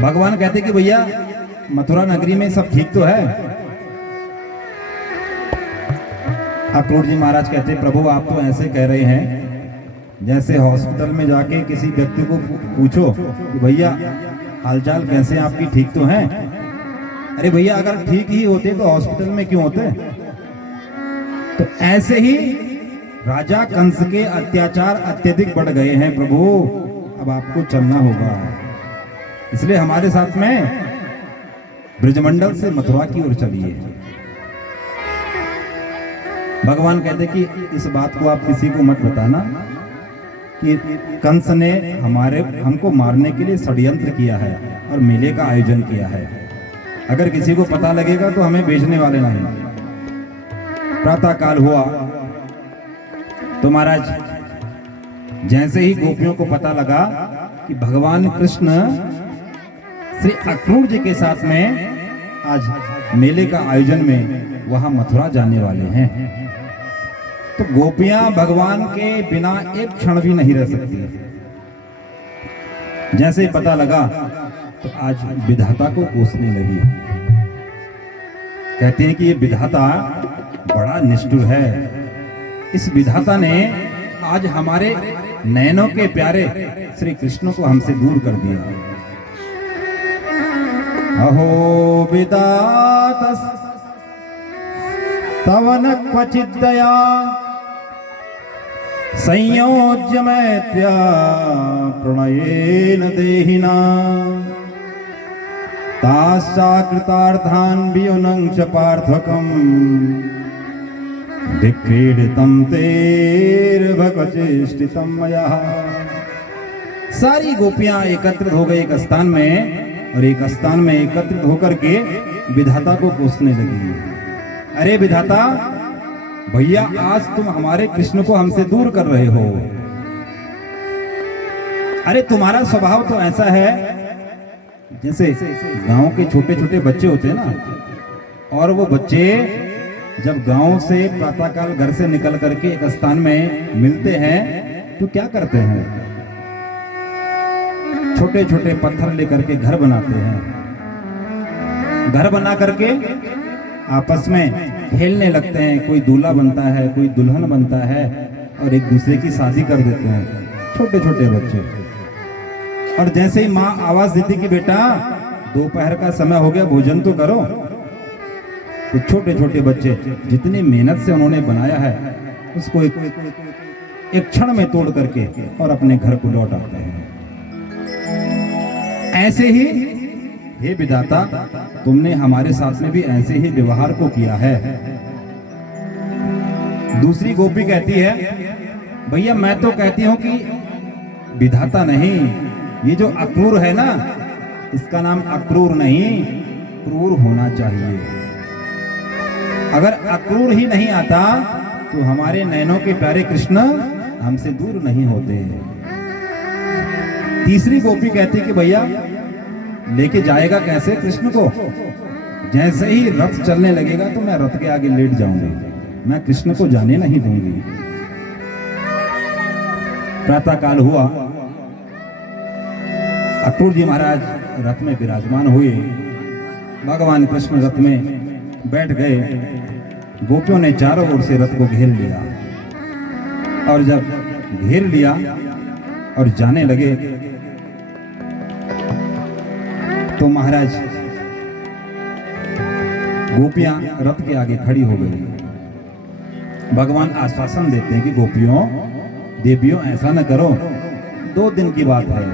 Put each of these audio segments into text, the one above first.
भगवान कहते कि भैया मथुरा नगरी में सब ठीक तो है। अक्रूर जी महाराज कहते प्रभु आप तो ऐसे कह रहे हैं जैसे हॉस्पिटल में जाके किसी व्यक्ति को पूछो कि भैया हालचाल कैसे आपकी, ठीक तो हैं? अरे भैया अगर ठीक ही होते तो हॉस्पिटल में क्यों होते? तो ऐसे ही राजा कंस के अत्याचार अत्यधिक बढ़ गए हैं प्रभु, अब आपको चलना होगा। इसलिए हमारे साथ में ब्रजमंडल से मथुरा की ओर चलिए। भगवान कहते कि इस बात को आप किसी को मत बताना कि कंस ने हमको मारने के लिए षड्यंत्र किया है और मेले का आयोजन किया है। अगर किसी को पता लगेगा तो हमें भेजने वाले नहीं। प्रातः काल हुआ तो महाराज जैसे ही गोपियों को पता लगा कि भगवान कृष्ण श्री अक्रूर जी के साथ में आज मेले का आयोजन में वहां मथुरा जाने वाले हैं, तो गोपियां भगवान के बिना एक क्षण भी नहीं रह सकती। जैसे ही पता लगा तो आज विधाता को कोसने लगी। कहते हैं कि ये विधाता बड़ा निष्ठुर है। इस विधाता ने आज हमारे नयनों के प्यारे श्री कृष्ण को हमसे दूर कर दिया। अहो विधातस तवन क्वचित् दया संयोज्य मैत्र्या प्रणयेन देहिना ताश्चाकृतार्थान् वियुनंक्ष पार्थकम् विक्रीडितं तेर्भक्वचेष्टितं मया। सारी गोपियां एकत्रित हो गई एक स्थान में, और एक स्थान में एकत्रित होकर के विधाता को कोसने लगी। अरे विधाता भैया आज तुम हमारे कृष्ण को हमसे दूर कर रहे हो। अरे तुम्हारा स्वभाव तो ऐसा है जैसे गांव के छोटे छोटे बच्चे होते हैं ना, और वो बच्चे जब गांव से प्रातःकाल घर से निकल करके एक स्थान में मिलते हैं तो क्या करते हैं? छोटे छोटे पत्थर लेकर के घर बनाते हैं। घर बना करके आपस में खेलने लगते हैं। कोई दूल्हा बनता है, कोई दुल्हन बनता है, और एक दूसरे की शादी कर देते हैं छोटे छोटे बच्चे। और जैसे ही माँ आवाज देती कि बेटा दोपहर का समय हो गया, भोजन तो करो, तो छोटे छोटे बच्चे जितनी मेहनत से उन्होंने बनाया है उसको एक क्षण में तोड़ करके और अपने घर को लौट आते हैं। ऐसे ही हे विधाता तुमने हमारे साथ में भी ऐसे ही व्यवहार को किया है। दूसरी गोपी कहती है भैया मैं तो कहती हूं कि विधाता नहीं, ये जो अक्रूर है ना, इसका नाम अक्रूर नहीं क्रूर होना चाहिए। अगर अक्रूर ही नहीं आता तो हमारे नैनों के प्यारे कृष्ण हमसे दूर नहीं होते। तीसरी गोपी कहती कि भैया लेके जाएगा कैसे कृष्ण को? जैसे ही रथ चलने लगेगा तो मैं रथ के आगे लेट जाऊंगी, मैं कृष्ण को जाने नहीं दूंगी। प्रातः काल हुआ, अक्रूर जी महाराज रथ में विराजमान हुए। भगवान कृष्ण रथ में बैठ गए। गोपियों ने चारों ओर से रथ को घेर लिया, और जब घेर लिया और जाने लगे तो महाराज गोपियां रथ के आगे खड़ी हो गई। भगवान आश्वासन देते हैं कि गोपियों देवियों ऐसा न करो, 2 दिन की बात है,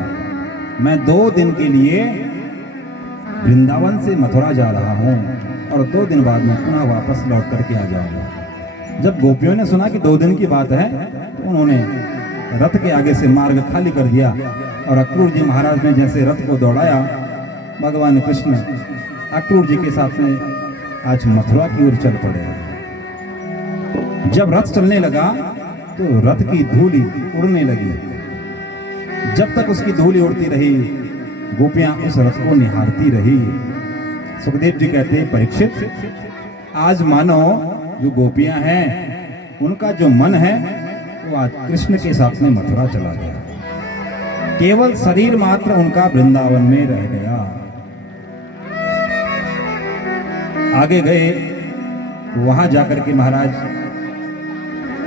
मैं 2 दिन के लिए वृंदावन से मथुरा जा रहा हूं और 2 दिन बाद में पुनः वापस लौट करके आ जाऊंगा। जब गोपियों ने सुना कि 2 दिन की बात है तो उन्होंने रथ के आगे से मार्ग खाली कर दिया, और अक्रूर जी महाराज ने जैसे रथ को दौड़ाया, भगवान कृष्ण अक्रूर जी के साथ में आज मथुरा की ओर चल पड़े। जब रथ चलने लगा तो रथ की धूली उड़ने लगी। जब तक उसकी धूली उड़ती रही गोपियां उस रथ को निहारती रही। सुखदेव जी कहते हैं परीक्षित आज मानो जो गोपियां हैं उनका जो मन है वो आज कृष्ण के साथ में मथुरा चला गया। केवल शरीर मात्र उनका वृंदावन में रह गया। आगे गए, वहां जाकर के महाराज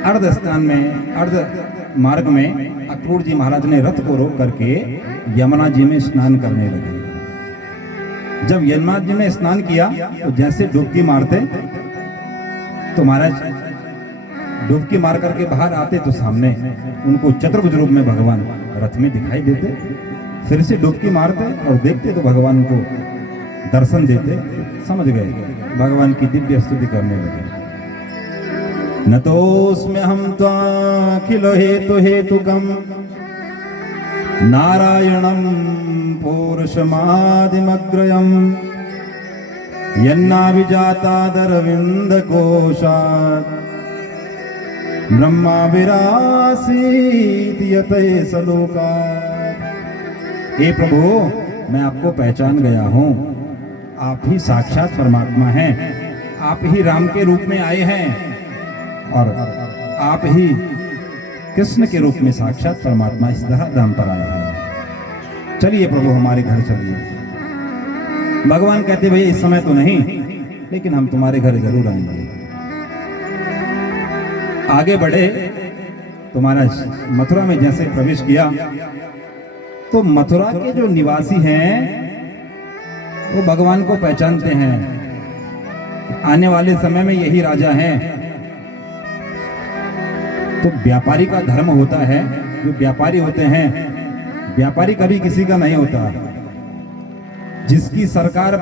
अर्ध स्नान में, अर्ध मार्ग में अक्रूर जी महाराज ने रथ को रोक करके यमुना जी में स्नान करने लगे। जब यमुना जी में स्नान किया तो जैसे डुबकी मारते तो महाराज डुबकी मार करके बाहर आते तो सामने उनको चतुर्भुज रूप में भगवान रथ में दिखाई देते। फिर से डुबकी मारते और देखते तो भगवान को दर्शन देते। समझ गए, भगवान की दिव्य स्तुति करने लगे। न तोस्म्य हम त्वाखिल हेतु हेतुकम नारायणं पौरुषमादिमग्रयम् यन्नाभिजातादरविन्द कोशात् ब्रह्मा विरासीत यतये सलोकात्। हे प्रभु, मैं आपको पहचान गया हूं, आप ही साक्षात परमात्मा हैं, आप ही राम के रूप में आए हैं और आप ही कृष्ण के रूप में साक्षात परमात्मा इस धरा धाम पर आए हैं। चलिए प्रभु, हमारे घर चलिए। भगवान कहते भैया इस समय तो नहीं, लेकिन हम तुम्हारे घर जरूर आएंगे। आगे बढ़े तो महाराज मथुरा में जैसे प्रवेश किया तो मथुरा के जो निवासी हैं वो भगवान को पहचानते हैं, आने वाले समय में यही राजा हैं। तो व्यापारी का धर्म होता है, जो व्यापारी होते हैं, व्यापारी कभी किसी का नहीं होता। जिसकी सरकार